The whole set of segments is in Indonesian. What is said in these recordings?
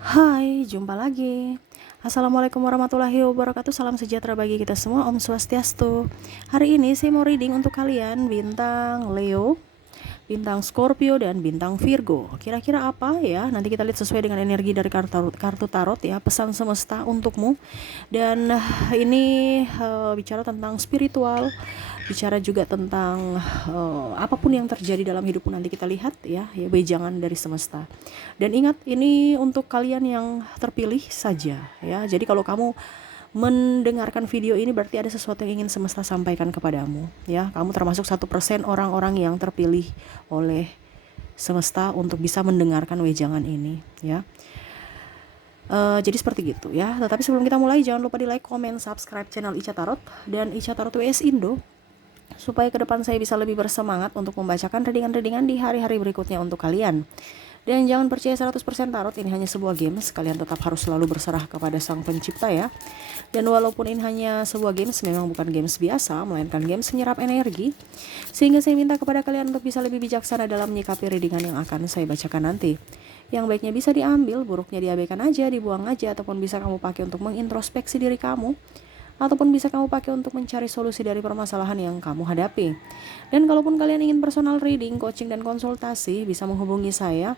Hai, jumpa lagi. Assalamualaikum warahmatullahi wabarakatuh. Salam sejahtera bagi kita semua. Om Swastiastu. Hari ini saya mau reading untuk kalian bintang Leo, bintang Scorpio, dan bintang Virgo. Kira-kira apa ya? Nanti kita lihat sesuai dengan energi dari kartu tarot ya, pesan semesta untukmu. Dan ini bicara tentang spiritual, bicara juga tentang apapun yang terjadi dalam hidupmu, nanti kita lihat ya wejangan dari semesta. Dan ingat, ini untuk kalian yang terpilih saja ya. Jadi kalau kamu mendengarkan video ini berarti ada sesuatu yang ingin semesta sampaikan kepadamu ya. Kamu termasuk 1% orang-orang yang terpilih oleh semesta untuk bisa mendengarkan wejangan ini ya. Jadi seperti gitu ya. Tetapi sebelum kita mulai, jangan lupa di like, comment, subscribe channel Ica Tarot dan Ica Tarot WS Indo, supaya ke depan saya bisa lebih bersemangat untuk membacakan readingan-readingan di hari-hari berikutnya untuk kalian. Dan jangan percaya 100% tarot, ini hanya sebuah games. Kalian tetap harus selalu berserah kepada sang pencipta ya. Dan walaupun ini hanya sebuah games, memang bukan games biasa, melainkan games menyerap energi. Sehingga saya minta kepada kalian untuk bisa lebih bijaksana dalam menyikapi readingan yang akan saya bacakan nanti. Yang baiknya bisa diambil, buruknya diabaikan aja, dibuang aja, ataupun bisa kamu pakai untuk mengintrospeksi diri kamu, ataupun bisa kamu pakai untuk mencari solusi dari permasalahan yang kamu hadapi. Dan kalaupun kalian ingin personal reading, coaching, dan konsultasi, bisa menghubungi saya.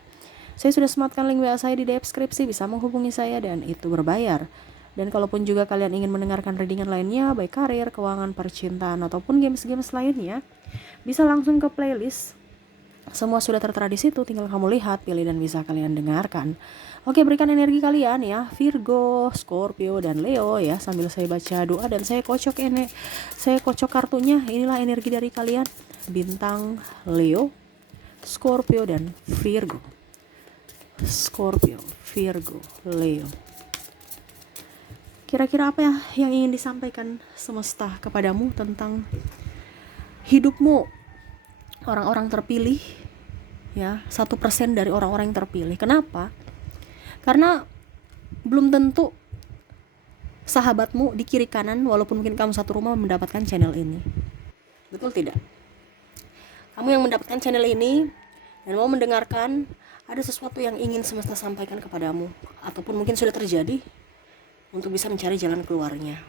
Saya sudah sematkan link WA saya di deskripsi, bisa menghubungi saya dan itu berbayar. Dan kalaupun juga kalian ingin mendengarkan readingan lainnya, baik karir, keuangan, percintaan, ataupun games-games lainnya, bisa langsung ke playlist. Semua sudah tertera di situ, tinggal kamu lihat, pilih, dan bisa kalian dengarkan. Oke, berikan energi kalian ya, Virgo, Scorpio, dan Leo ya, sambil saya baca doa dan saya kocok kartunya. Inilah energi dari kalian, bintang Leo, Scorpio, dan Virgo. Scorpio, Virgo, Leo. Kira-kira apa ya yang ingin disampaikan semesta kepadamu tentang hidupmu? Orang-orang terpilih ya, 1% dari orang-orang yang terpilih. Kenapa? Karena belum tentu sahabatmu di kiri kanan, walaupun mungkin kamu satu rumah, mendapatkan channel ini. Betul tidak? Kamu yang mendapatkan channel ini dan mau mendengarkan, ada sesuatu yang ingin semesta sampaikan kepadamu, ataupun mungkin sudah terjadi, untuk bisa mencari jalan keluarnya.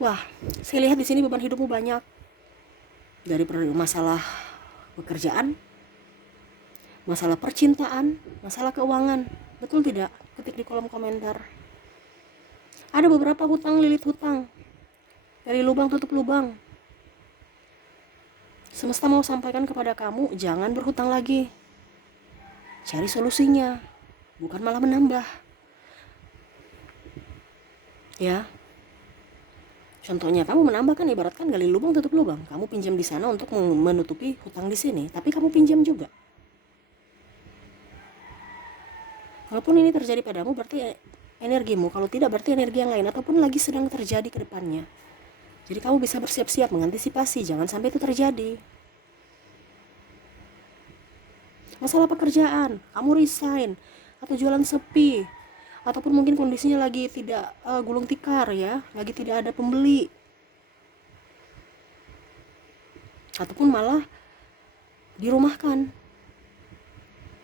Wah, saya lihat di sini beban hidupmu banyak, dari masalah pekerjaan, masalah percintaan, masalah keuangan. Betul tidak? Ketik di kolom komentar. Ada beberapa hutang lilit hutang, dari lubang tutup lubang. Semesta mau sampaikan kepada kamu, jangan berhutang lagi. Cari solusinya, bukan malah menambah. Ya, contohnya kamu menambah kan, ibaratkan gali lubang tutup lubang. Kamu pinjam di sana untuk menutupi hutang di sini, tapi kamu pinjam juga. Kalaupun ini terjadi padamu, berarti energimu. Kalau tidak, berarti energi yang lain, ataupun lagi sedang terjadi ke depannya. Jadi kamu bisa bersiap-siap, mengantisipasi, jangan sampai itu terjadi. Masalah pekerjaan, kamu resign, atau jualan sepi, ataupun mungkin kondisinya lagi tidak gulung tikar ya, lagi tidak ada pembeli, ataupun malah dirumahkan,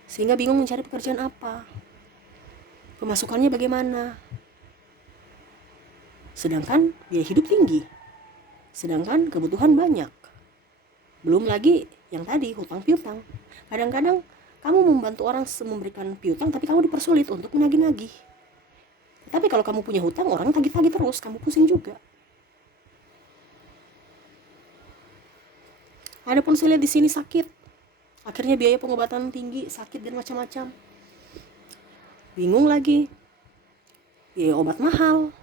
sehingga bingung mencari pekerjaan apa, pemasukannya bagaimana, sedangkan biaya hidup tinggi, sedangkan kebutuhan banyak, belum lagi yang tadi hutang piutang. Kadang-kadang kamu membantu orang memberikan piutang, tapi kamu dipersulit untuk menagih-nagih. Tapi kalau kamu punya hutang, orang tagih-tagih terus, kamu pusing juga. Adapun saya lihat di sini sakit, akhirnya biaya pengobatan tinggi, sakit dan macam-macam. Bingung lagi, biaya obat mahal,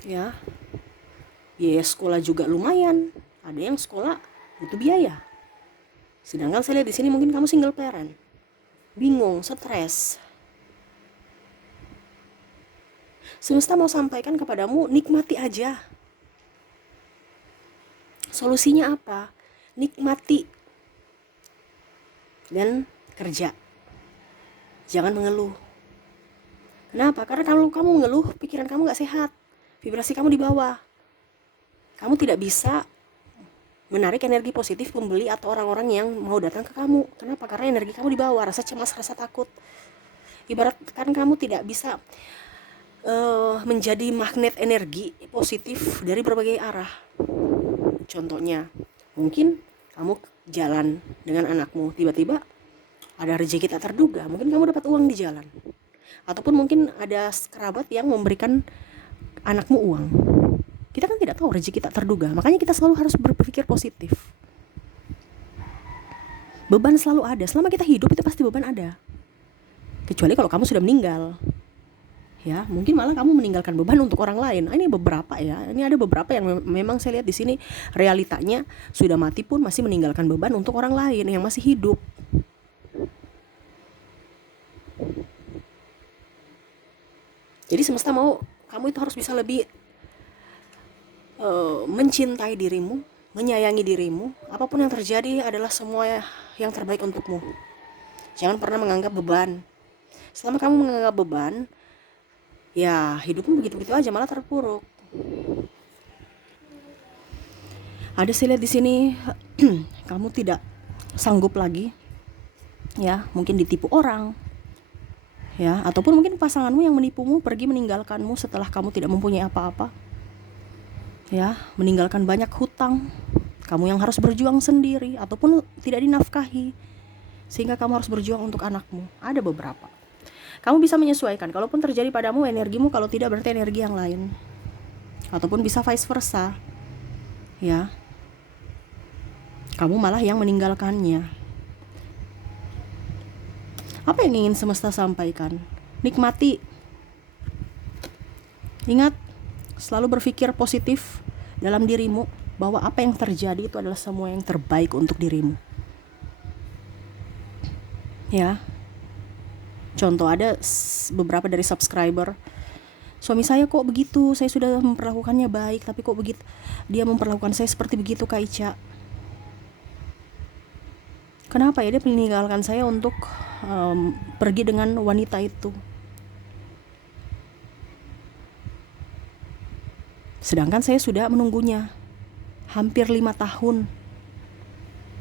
ya, biaya sekolah juga lumayan. Ada yang sekolah butuh biaya. Sedangkan saya lihat di sini mungkin kamu single parent, bingung, stres. Semesta mau sampaikan kepadamu, nikmati aja. Solusinya apa? Nikmati dan kerja. Jangan mengeluh. Kenapa? Karena kalau kamu mengeluh, pikiran kamu gak sehat, vibrasi kamu di bawah. Kamu tidak bisa menarik energi positif pembeli atau orang-orang yang mau datang ke kamu. Kenapa? Karena energi kamu di bawah, rasa cemas, rasa takut. Ibaratkan kamu tidak bisa menjadi magnet energi positif dari berbagai arah. Contohnya, mungkin kamu jalan dengan anakmu, tiba-tiba ada rezeki tak terduga, mungkin kamu dapat uang di jalan. Ataupun mungkin ada kerabat yang memberikan anakmu uang. Kita kan tidak tahu, rezeki tak terduga. Makanya kita selalu harus berpikir positif. Beban selalu ada. Selama kita hidup itu pasti beban ada. Kecuali kalau kamu sudah meninggal. Ya, mungkin malah kamu meninggalkan beban untuk orang lain. Ini beberapa ya. Ini ada beberapa yang memang saya lihat di sini realitanya sudah mati pun masih meninggalkan beban untuk orang lain yang masih hidup. Jadi semesta mau kamu itu harus bisa lebih mencintai dirimu, menyayangi dirimu. Apapun yang terjadi adalah semua yang terbaik untukmu. Jangan pernah menganggap beban. Selama kamu menganggap beban, ya hidupmu begitu-begitu aja, malah terpuruk. Ada saya lihat di sini kamu tidak sanggup lagi, ya mungkin ditipu orang, ya ataupun mungkin pasanganmu yang menipumu pergi meninggalkanmu setelah kamu tidak mempunyai apa-apa, ya meninggalkan banyak hutang, kamu yang harus berjuang sendiri ataupun tidak dinafkahi sehingga kamu harus berjuang untuk anakmu. Ada beberapa. Kamu bisa menyesuaikan, kalaupun terjadi padamu energimu, kalau tidak berarti energi yang lain. Ataupun bisa vice versa. Ya. Kamu malah yang meninggalkannya. Apa yang ingin semesta sampaikan? Nikmati. Ingat, selalu berpikir positif dalam dirimu bahwa apa yang terjadi itu adalah semua yang terbaik untuk dirimu. Ya. Contoh, ada beberapa dari subscriber, suami saya kok begitu, saya sudah memperlakukannya baik, tapi kok begitu dia memperlakukan saya seperti begitu Kak Ica. Kenapa ya dia meninggalkan saya untuk pergi dengan wanita itu? Sedangkan saya sudah menunggunya hampir 5 tahun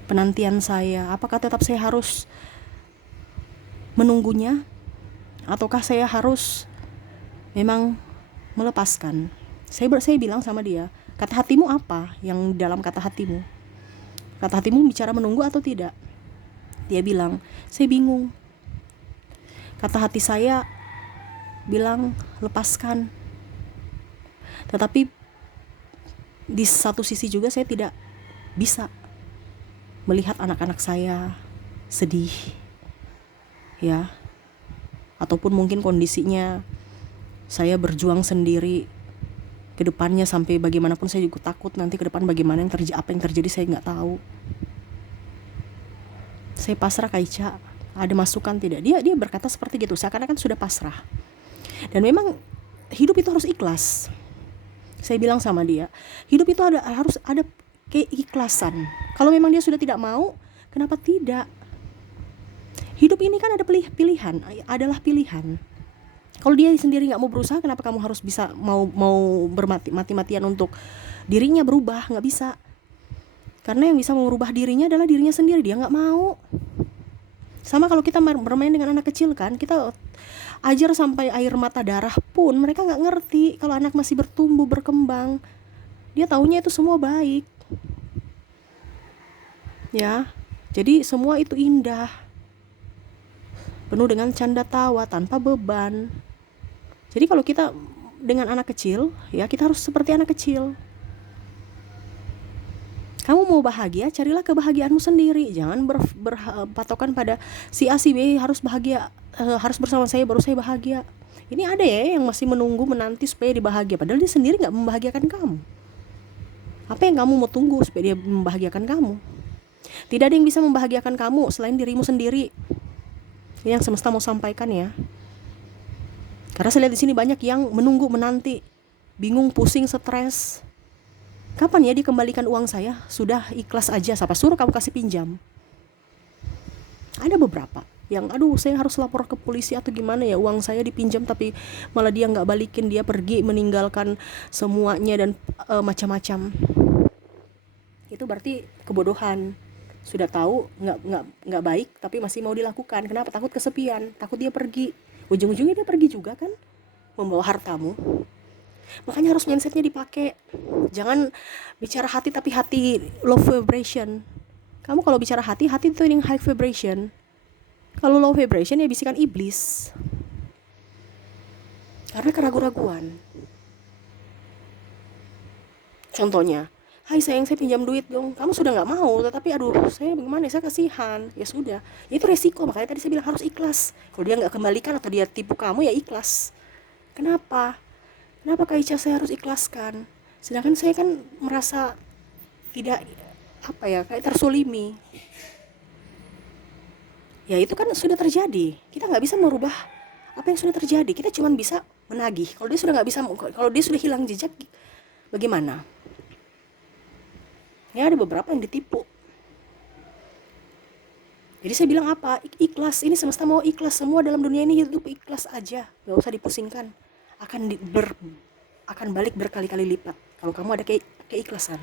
penantian saya. Apakah tetap saya harus menunggunya, ataukah saya harus memang melepaskan? Saya bilang sama dia, kata hatimu apa yang dalam kata hatimu? Kata hatimu bicara menunggu atau tidak? Dia bilang, saya bingung. Kata hati saya bilang lepaskan. Tetapi di satu sisi juga saya tidak bisa melihat anak-anak saya sedih, ya, ataupun mungkin kondisinya saya berjuang sendiri ke depannya, sampai bagaimanapun saya juga takut nanti ke depan bagaimana apa yang terjadi saya nggak tahu. Saya pasrah Kak Ica, ada masukan tidak? Dia berkata seperti gitu, seakan-akan sudah pasrah. Dan memang hidup itu harus ikhlas. Saya bilang sama dia, hidup itu harus ada keikhlasan. Kalau memang dia sudah tidak mau, kenapa tidak? Hidup ini kan ada pilihan, adalah pilihan. Kalau dia sendiri nggak mau berusaha, kenapa kamu harus bisa mau mati-matian untuk dirinya berubah? Nggak bisa. Karena yang bisa merubah dirinya adalah dirinya sendiri. Dia nggak mau. Sama kalau kita bermain dengan anak kecil kan, kita ajar sampai air mata darah pun mereka nggak ngerti. Kalau anak masih bertumbuh berkembang, dia taunya itu semua baik. Ya, jadi semua itu indah, penuh dengan canda tawa tanpa beban. Jadi kalau kita dengan anak kecil, ya kita harus seperti anak kecil. Kamu mau bahagia, carilah kebahagiaanmu sendiri. Jangan berpatokan pada si A si B harus bahagia, harus bersama saya baru saya bahagia. Ini ada ya yang masih menunggu menanti supaya dibahagia, padahal dia sendiri nggak membahagiakan kamu. Apa yang kamu mau tunggu supaya dia membahagiakan kamu? Tidak ada yang bisa membahagiakan kamu selain dirimu sendiri. Ini yang semesta mau sampaikan ya. Karena saya lihat di sini banyak yang menunggu menanti, bingung, pusing, stres. Kapan ya dikembalikan uang saya? Sudah ikhlas aja, siapa suruh kamu kasih pinjam? Ada beberapa yang saya harus lapor ke polisi atau gimana ya, uang saya dipinjam tapi malah dia nggak balikin, dia pergi meninggalkan semuanya dan macam-macam. Itu berarti kebodohan. Sudah tahu nggak baik tapi masih mau dilakukan. Kenapa? Takut kesepian, takut dia pergi. ujung-ujungnya dia pergi juga kan, membawa hartamu. Makanya harus mindsetnya dipakai. Jangan bicara hati tapi hati low vibration. Kamu kalau bicara hati, hati itu yang high vibration. Kalau low vibration ya bisikan iblis. Karena keraguan-raguan. Contohnya, hai sayang saya pinjam duit dong. Kamu sudah nggak mau, tetapi aduh saya bagaimana, saya kasihan. Ya sudah, ya itu resiko. Makanya tadi saya bilang harus ikhlas. Kalau dia nggak kembalikan atau dia tipu kamu ya ikhlas. Kenapa? Kenapa Kak Ica saya harus ikhlaskan? Sedangkan saya kan merasa tidak kayak tersulimi. Ya itu kan sudah terjadi. Kita nggak bisa merubah apa yang sudah terjadi. Kita cuma bisa menagih. Kalau dia sudah nggak bisa, kalau dia sudah hilang jejak, bagaimana? Ya ada beberapa yang ditipu. Jadi saya bilang apa? Ikhlas. Ini semesta mau ikhlas. Semua dalam dunia ini hidup ikhlas aja. Gak usah dipusingkan. Akan balik berkali-kali lipat kalau kamu ada keikhlasan.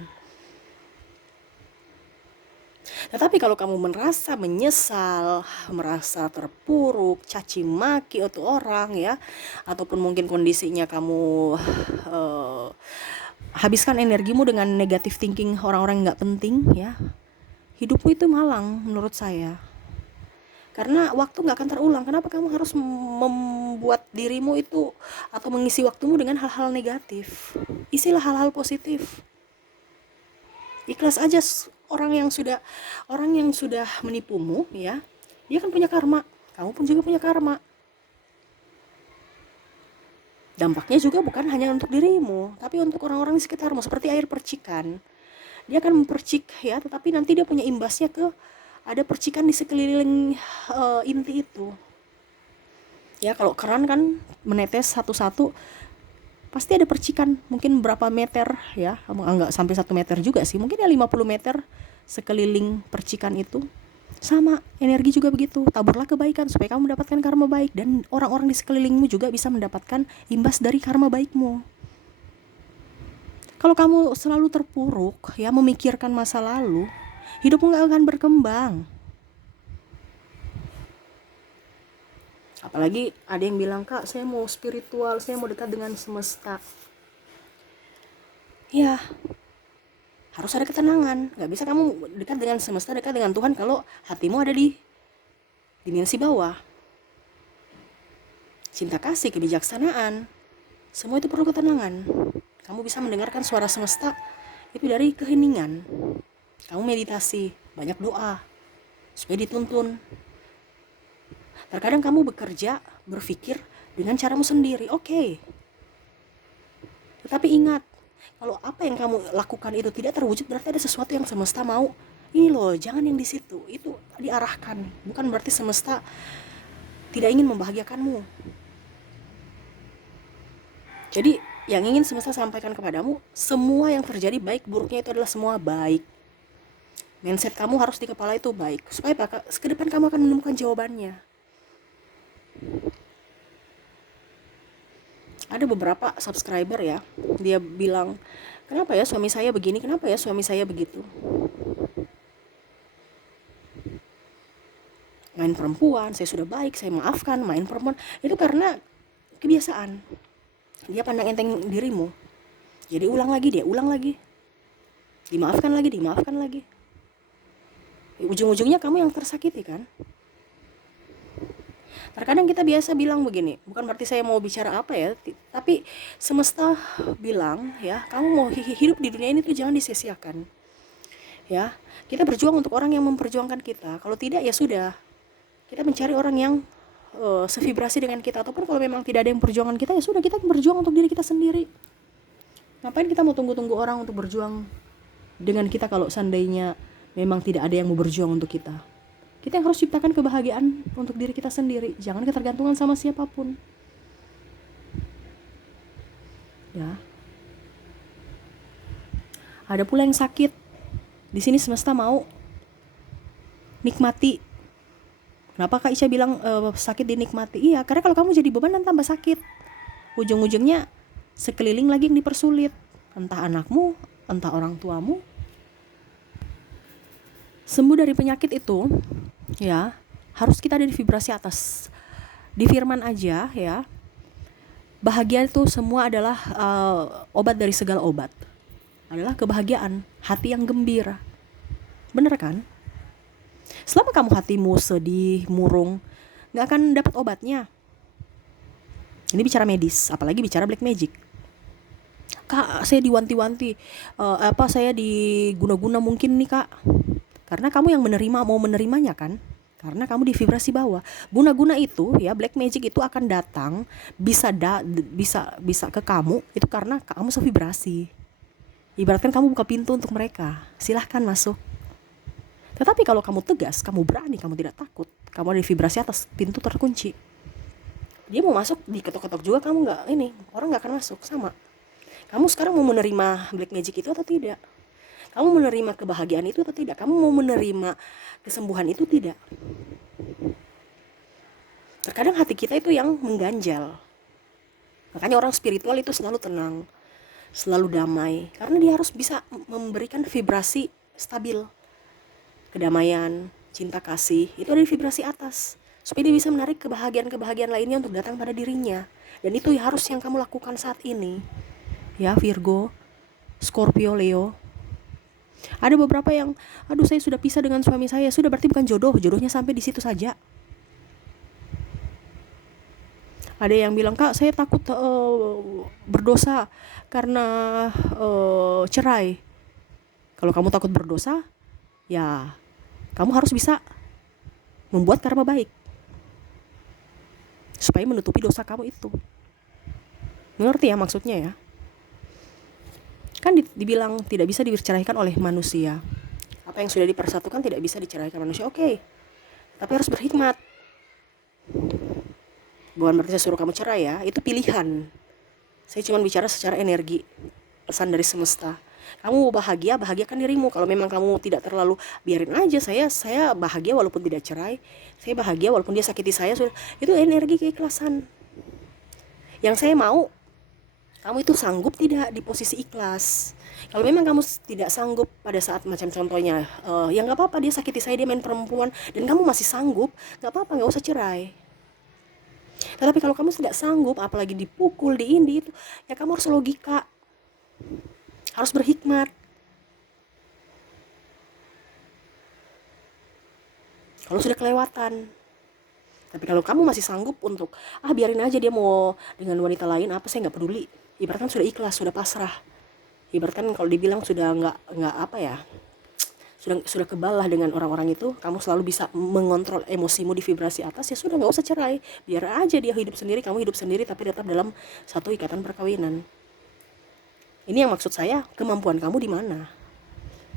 Tetapi kalau kamu merasa menyesal, merasa terpuruk, caci maki untuk orang ya, ataupun mungkin kondisinya kamu habiskan energimu dengan negative thinking orang-orang yang nggak penting ya, hidupmu itu malang menurut saya. Karena waktu nggak akan terulang. Kenapa kamu harus membuat dirimu itu atau mengisi waktumu dengan hal-hal negatif? Isilah hal-hal positif. Ikhlas aja. Orang yang sudah menipumu ya, dia kan punya karma. Kamu pun juga punya karma. Dampaknya juga bukan hanya untuk dirimu, tapi untuk orang-orang di sekitarmu. Seperti air percikan. Dia akan mempercik ya, tetapi nanti dia punya imbasnya ada percikan di sekeliling inti itu. Ya kalau keran kan menetes satu-satu, pasti ada percikan, mungkin berapa meter ya, enggak sampai 1 meter juga sih, mungkin ya 50 meter sekeliling percikan itu. Sama, energi juga begitu. Taburlah kebaikan supaya kamu mendapatkan karma baik, dan orang-orang di sekelilingmu juga bisa mendapatkan imbas dari karma baikmu. Kalau kamu selalu terpuruk ya, memikirkan masa lalu, hidupmu gak akan berkembang. Apalagi ada yang bilang, Kak saya mau spiritual, saya mau dekat dengan semesta. Ya harus ada ketenangan. Gak bisa kamu dekat dengan semesta, dekat dengan Tuhan kalau hatimu ada di dimensi bawah. Cinta kasih, kebijaksanaan, semua itu perlu ketenangan. Kamu bisa mendengarkan suara semesta itu dari keheningan. Kamu meditasi, banyak doa supaya dituntun. Terkadang kamu bekerja, berpikir dengan caramu sendiri, oke. Tetapi ingat, kalau apa yang kamu lakukan itu tidak terwujud, berarti ada sesuatu yang semesta mau. Ini loh, jangan yang di situ, itu diarahkan. Bukan berarti semesta tidak ingin membahagiakanmu. Jadi yang ingin semesta sampaikan kepadamu, semua yang terjadi baik buruknya itu adalah semua baik. Mindset kamu harus di kepala itu baik, supaya ke depan kamu akan menemukan jawabannya. Ada beberapa subscriber ya, dia bilang, kenapa ya suami saya begini, kenapa ya suami saya begitu. Main perempuan, saya sudah baik, saya maafkan, main perempuan. Itu karena kebiasaan. Dia pandang enteng dirimu. Jadi ulang lagi, dia ulang lagi. Dimaafkan lagi. Ujung-ujungnya kamu yang tersakiti kan. Terkadang kita biasa bilang begini, bukan berarti saya mau bicara apa ya, tapi semesta bilang ya, kamu mau hidup di dunia ini tuh jangan disia-siakan. Ya, kita berjuang untuk orang yang memperjuangkan kita. Kalau tidak ya sudah, kita mencari orang yang sevibrasi dengan kita, ataupun kalau memang tidak ada yang perjuangan kita, ya sudah, kita berjuang untuk diri kita sendiri. Ngapain kita mau tunggu-tunggu orang untuk berjuang dengan kita kalau seandainya memang tidak ada yang mau berjuang untuk kita. Kita yang harus ciptakan kebahagiaan untuk diri kita sendiri. Jangan ketergantungan sama siapapun. Ya. Ada pula yang sakit. Di sini semesta mau nikmati. Kenapa Kak Ica bilang sakit dinikmati? Iya, karena kalau kamu jadi beban dan tambah sakit. Ujung-ujungnya sekeliling lagi yang dipersulit. Entah anakmu, entah orang tuamu. Sembuh dari penyakit itu, ya, harus kita ada di vibrasi atas. Di firman aja ya, bahagia itu semua adalah obat dari segala obat. Adalah kebahagiaan, hati yang gembira. Bener kan? Selama kamu hatimu sedih, murung, gak akan dapat obatnya. Ini bicara medis, apalagi bicara black magic. Kak, saya diwanti-wanti, saya diguna-guna mungkin nih kak. Karena kamu yang mau menerimanya kan. Karena kamu di vibrasi bawah. Guna-guna itu ya, black magic itu akan datang, bisa ke kamu itu karena kamu sevibrasi. Ibaratkan kamu buka pintu untuk mereka, silahkan masuk. Tetapi kalau kamu tegas, kamu berani, kamu tidak takut, kamu ada di vibrasi atas, pintu terkunci. Dia mau masuk, diketok-ketok juga kamu orang nggak akan masuk. Sama. Kamu sekarang mau menerima black magic itu atau tidak? Kamu menerima kebahagiaan itu atau tidak? Kamu mau menerima kesembuhan itu tidak? Terkadang hati kita itu yang mengganjal. Makanya orang spiritual itu selalu tenang, selalu damai, karena dia harus bisa memberikan vibrasi stabil. Kedamaian, cinta kasih, itu ada di vibrasi atas, supaya dia bisa menarik kebahagiaan-kebahagiaan lainnya untuk datang pada dirinya. Dan itu harus yang kamu lakukan saat ini. Ya, Virgo, Scorpio, Leo. Ada beberapa yang, aduh saya sudah pisah dengan suami saya, sudah berarti bukan jodohnya sampai di situ saja. Ada yang bilang, kak saya takut berdosa karena cerai. Kalau kamu takut berdosa, ya kamu harus bisa membuat karma baik supaya menutupi dosa kamu itu. Mengerti ya maksudnya ya? Kan dibilang tidak bisa diceraikan oleh manusia. Apa yang sudah dipersatukan tidak bisa diceraikan manusia. Oke. Tapi harus berhikmat. Bukan berarti saya suruh kamu cerai ya, itu pilihan. Saya cuma bicara secara energi, pesan dari semesta. Kamu bahagiakan dirimu. Kalau memang kamu tidak terlalu, biarin aja, saya bahagia walaupun tidak cerai. Saya bahagia walaupun dia sakiti saya, sudah. Itu energi keikhlasan. Yang saya mau, kamu itu sanggup tidak di posisi ikhlas. Kalau memang kamu tidak sanggup pada saat macam contohnya, ya nggak apa-apa, dia sakiti saya, dia main perempuan, dan kamu masih sanggup, nggak apa-apa, nggak usah cerai. Tetapi kalau kamu tidak sanggup, apalagi dipukul, itu, ya kamu harus logika, harus berhikmat. Kalau sudah kelewatan. Tapi kalau kamu masih sanggup untuk, biarin aja dia mau dengan wanita lain, apa saya nggak peduli. Ibaratkan sudah ikhlas, sudah pasrah. Ibaratkan kalau dibilang sudah nggak apa ya, sudah kebal lah dengan orang-orang itu, kamu selalu bisa mengontrol emosimu di vibrasi atas, ya sudah, nggak usah cerai, biar aja dia hidup sendiri, kamu hidup sendiri, tapi tetap dalam satu ikatan perkawinan. Ini yang maksud saya, kemampuan kamu di mana.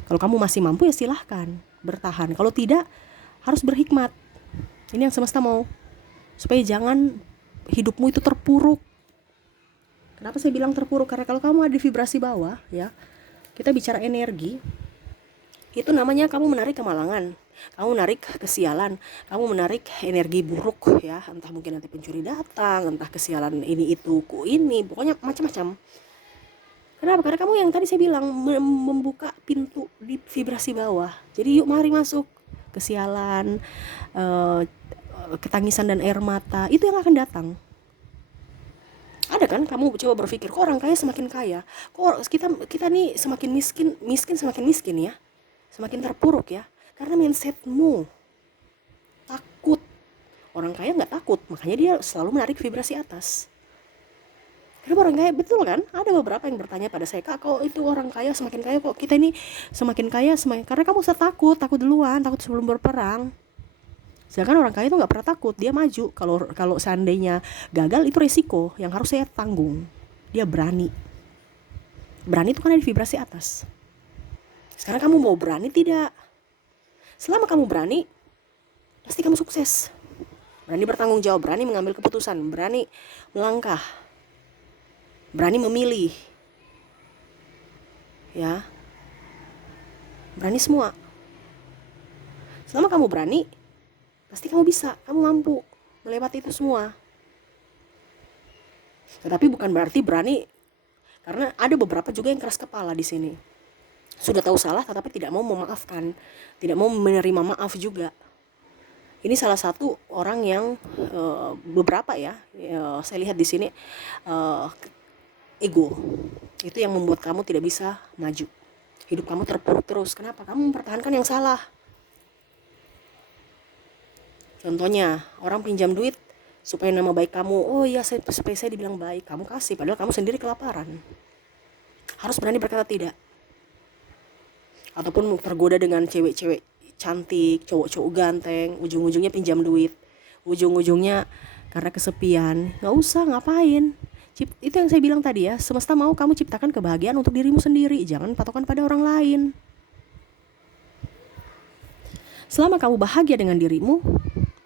Kalau kamu masih mampu, ya silahkan bertahan. Kalau tidak, harus berhikmat. Ini yang semesta mau, supaya jangan hidupmu itu terpuruk. Kenapa saya bilang terpuruk? Karena kalau kamu ada di vibrasi bawah, ya, kita bicara energi, itu namanya kamu menarik kemalangan, kamu menarik kesialan, kamu menarik energi buruk ya, entah mungkin nanti pencuri datang, entah kesialan ini itu pokoknya macam-macam. Kenapa? Karena kamu yang tadi saya bilang membuka pintu di vibrasi bawah. Jadi yuk mari masuk. Kesialan, ketangisan dan air mata, itu yang akan datang. Ada kan, kamu coba berpikir, kok orang kaya semakin kaya, kok kita nih semakin miskin semakin miskin ya, semakin terpuruk ya, karena mindsetmu takut. Orang kaya nggak takut, makanya dia selalu menarik vibrasi atas. Kenapa orang kaya? Betul kan? Ada beberapa yang bertanya pada saya, kak, kok itu orang kaya semakin kaya, kok kita ini semakin kaya karena kamu takut duluan, takut sebelum berperang. Sedangkan orang kaya itu nggak pernah takut, dia maju. Kalau seandainya gagal, itu resiko yang harus saya tanggung. Dia berani itu kan ada di vibrasi atas. Sekarang kamu mau berani tidak? Selama kamu berani, pasti kamu sukses. Berani bertanggung jawab, berani mengambil keputusan, berani melangkah, berani memilih, ya, berani semua. Selama kamu berani, pasti kamu bisa, kamu mampu melewati itu semua. Tetapi bukan berarti berani, karena ada beberapa juga yang keras kepala di sini. Sudah tahu salah, tetapi tidak mau memaafkan, tidak mau menerima maaf juga. Ini salah satu orang yang beberapa ya, saya lihat di sini, uh, ego. Itu yang membuat kamu tidak bisa maju. Hidup kamu terpuruk terus. Kenapa? Kamu mempertahankan yang salah. Contohnya, orang pinjam duit supaya nama baik kamu, oh iya supaya saya dibilang baik, kamu kasih, padahal kamu sendiri kelaparan. Harus berani berkata tidak. Ataupun tergoda dengan cewek-cewek cantik, cowok-cowok ganteng, ujung-ujungnya pinjam duit, ujung-ujungnya karena kesepian, nggak usah, ngapain. Itu yang saya bilang tadi ya, semesta mau kamu ciptakan kebahagiaan untuk dirimu sendiri, jangan patokan pada orang lain. Selama kamu bahagia dengan dirimu,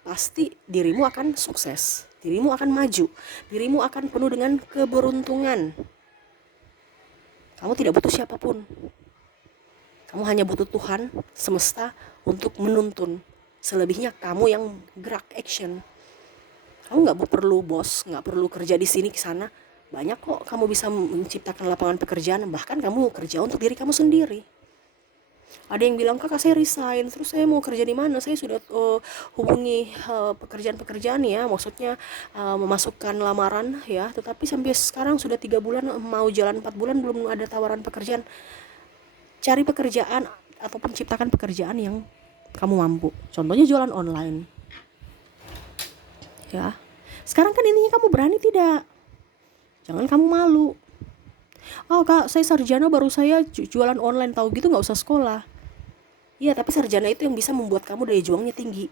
pasti dirimu akan sukses, dirimu akan maju, dirimu akan penuh dengan keberuntungan. Kamu tidak butuh siapapun. Kamu hanya butuh Tuhan, semesta untuk menuntun. Selebihnya kamu yang gerak, action. Kamu nggak perlu bos, nggak perlu kerja di sini ke sana. Banyak kok kamu bisa menciptakan lapangan pekerjaan, bahkan kamu kerja untuk diri kamu sendiri. Ada yang bilang, kakak saya resign, terus saya mau kerja di mana? Saya sudah hubungi pekerjaan-pekerjaan ya, maksudnya memasukkan lamaran ya, tetapi sampai sekarang sudah 3 bulan, mau jalan 4 bulan belum ada tawaran pekerjaan. Cari pekerjaan ataupun ciptakan pekerjaan yang kamu mampu. Contohnya jualan online. Ya. Sekarang kan intinya kamu berani tidak? Jangan kamu malu. Oh kak, saya sarjana baru saya jualan online, tahu gitu nggak usah sekolah. Iya, tapi sarjana itu yang bisa membuat kamu daya juangnya tinggi.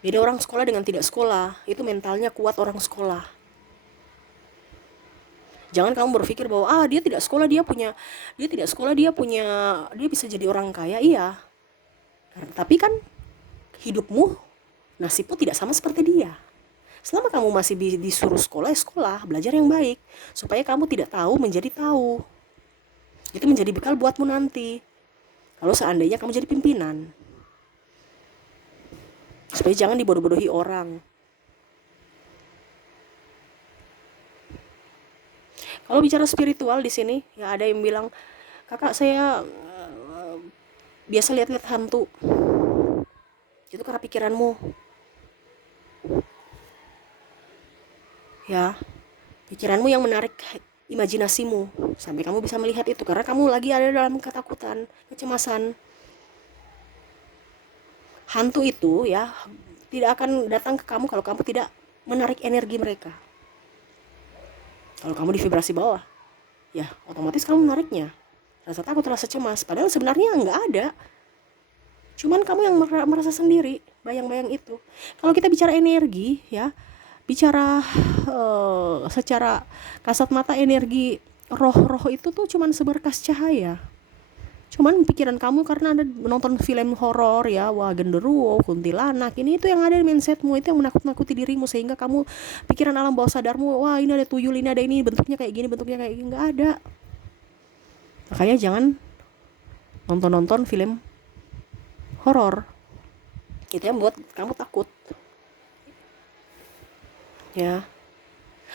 Beda orang sekolah dengan tidak sekolah, itu mentalnya kuat orang sekolah. Jangan kamu berpikir bahwa dia tidak sekolah, dia bisa jadi orang kaya. Iya. Tapi kan hidupmu, nasibmu tidak sama seperti dia. Selama kamu masih disuruh sekolah, ya sekolah, belajar yang baik supaya kamu tidak tahu menjadi tahu. Itu menjadi bekal buatmu nanti. Kalau seandainya kamu jadi pimpinan. Supaya jangan dibodoh-bodohi orang. Kalau bicara spiritual di sini, ya ada yang bilang, kakak saya biasa lihat-lihat hantu. Itu karena pikiranmu. Ya, pikiranmu yang menarik imajinasimu sampai kamu bisa melihat itu, karena kamu lagi ada dalam ketakutan, kecemasan. Hantu itu ya tidak akan datang ke kamu kalau kamu tidak menarik energi mereka. Kalau kamu di vibrasi bawah, ya otomatis kamu menariknya. Rasa takut, rasa cemas, padahal sebenarnya nggak ada. Cuman kamu yang merasa sendiri, bayang-bayang itu. Kalau kita bicara energi, ya, bicara secara kasat mata, energi roh-roh itu tuh cuman seberkas cahaya. Cuman pikiran kamu karena ada menonton film horor ya, wah genderuwo, kuntilanak, ini itu yang ada di mindsetmu, itu yang menakut-nakuti dirimu sehingga kamu pikiran alam bawah sadarmu, wah ini ada tuyul, ini ada ini, bentuknya kayak gini, nggak ada. Makanya jangan nonton film horor, itu yang buat kamu takut ya.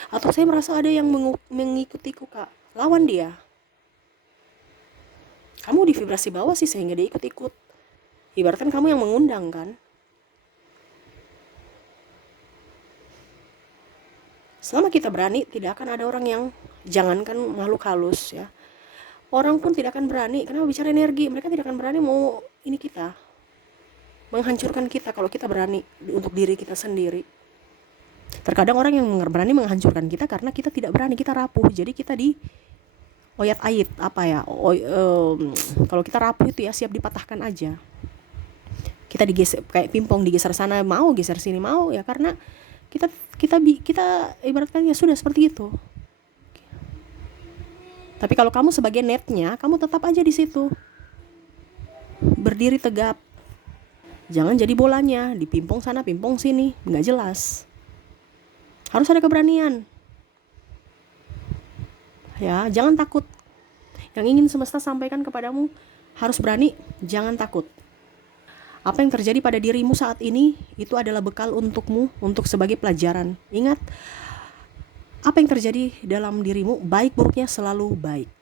Atau saya merasa ada yang mengikutiku kak, lawan dia. Kamu di vibrasi bawah sih sehingga dia ikut-ikut. Ibaratkan kamu yang mengundang kan. Selama kita berani, tidak akan ada orang yang, jangankan makhluk halus ya, orang pun tidak akan berani. Kenapa? Bicara energi, mereka tidak akan berani mau ini kita, menghancurkan kita kalau kita berani untuk diri kita sendiri. Terkadang orang yang berani menghancurkan kita karena kita tidak berani, kita rapuh. Jadi kita di oyat-ayit apa ya, kalau kita rapuh itu ya siap dipatahkan aja. Kita digeser kayak pingpong, digeser sana mau, geser sini mau ya, karena kita ibaratkan ya sudah seperti itu. Tapi kalau kamu sebagai netnya, kamu tetap aja di situ, berdiri tegap. Jangan jadi bolanya, dipimpong sana, pimpong sini, nggak jelas. Harus ada keberanian. Ya, jangan takut. Yang ingin semesta sampaikan kepadamu, harus berani, jangan takut. Apa yang terjadi pada dirimu saat ini, itu adalah bekal untukmu, untuk sebagai pelajaran. Ingat, apa yang terjadi dalam dirimu, baik buruknya selalu baik.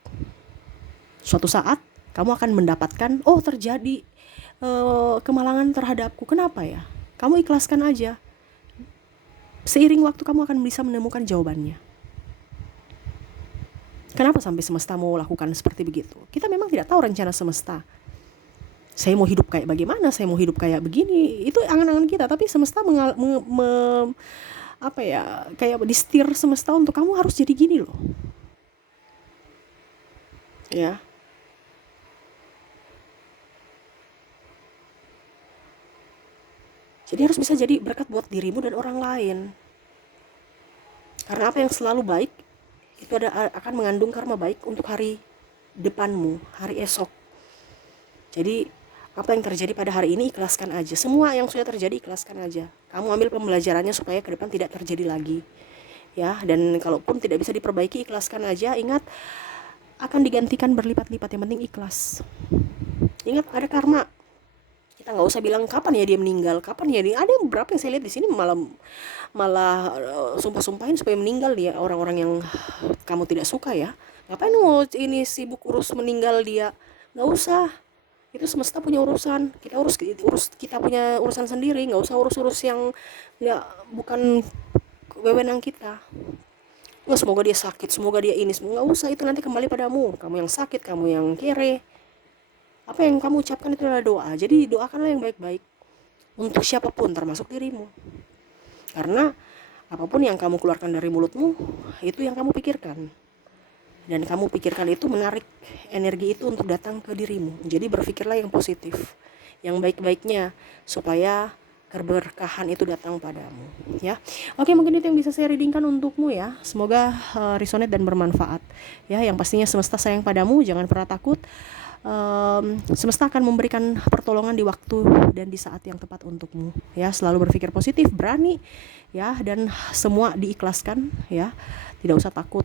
Suatu saat, kamu akan mendapatkan, terjadi kemalangan terhadapku. Kenapa ya? Kamu ikhlaskan aja. Seiring waktu kamu akan bisa menemukan jawabannya. Kenapa sampai semesta mau lakukan seperti begitu? Kita memang tidak tahu rencana semesta. Saya mau hidup kayak bagaimana, saya mau hidup kayak begini, itu angan-angan kita. Tapi semesta kayak distir semesta untuk kamu harus jadi gini loh. Ya. Jadi harus bisa jadi berkat buat dirimu dan orang lain. Karena apa yang selalu baik itu akan mengandung karma baik untuk hari depanmu, hari esok. Jadi apa yang terjadi pada hari ini ikhlaskan aja. Semua yang sudah terjadi ikhlaskan aja. Kamu ambil pembelajarannya supaya ke depan tidak terjadi lagi. Ya, dan kalaupun tidak bisa diperbaiki, ikhlaskan aja. Ingat, akan digantikan berlipat-lipat. Yang penting ikhlas. Ingat, ada karma. Kita nggak usah bilang kapan ya dia meninggal, kapan ya dia. Ada yang beberapa yang saya lihat di sini malah sumpah-sumpahin supaya meninggal dia, orang-orang yang kamu tidak suka ya. Ngapain mau ini sibuk urus meninggal dia? Nggak usah. Itu semesta punya urusan, kita kita punya urusan sendiri, nggak usah urus yang bukan wewenang kita. Nggak, semoga dia sakit, semoga dia ini, semoga, nggak usah. Itu nanti kembali padamu, kamu yang sakit, kamu yang kere. Apa yang kamu ucapkan itu adalah doa. Jadi doakanlah yang baik-baik untuk siapapun, termasuk dirimu. Karena apapun yang kamu keluarkan dari mulutmu, itu yang kamu pikirkan. Dan kamu pikirkan itu menarik energi itu untuk datang ke dirimu. Jadi berpikirlah yang positif, yang baik-baiknya, supaya keberkahan itu datang padamu, ya. Oke, mungkin itu yang bisa saya readingkan untukmu ya. Semoga resonate dan bermanfaat. Ya, yang pastinya semesta sayang padamu, jangan pernah takut. Semesta akan memberikan pertolongan di waktu dan di saat yang tepat untukmu. Ya, selalu berpikir positif, berani, ya, dan semua diikhlaskan, ya. Tidak usah takut.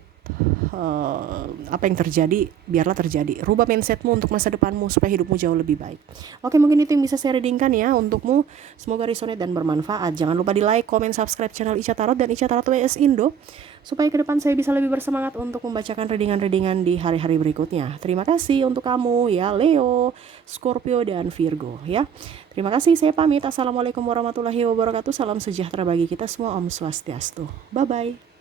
Apa yang terjadi biarlah terjadi. Rubah mindsetmu untuk masa depanmu supaya hidupmu jauh lebih baik. Oke, mungkin itu yang bisa saya readingkan ya untukmu. Semoga resonate dan bermanfaat. Jangan lupa di like, comment, subscribe channel Ica Tarot dan Ica Tarot WS Indo supaya ke depan saya bisa lebih bersemangat untuk membacakan readingan-readingan di hari-hari berikutnya. Terima kasih untuk kamu ya, Leo, Scorpio, dan Virgo ya. Terima kasih, saya pamit. Assalamualaikum warahmatullahi wabarakatuh. Salam sejahtera bagi kita semua. Om Swastiastu. Bye bye.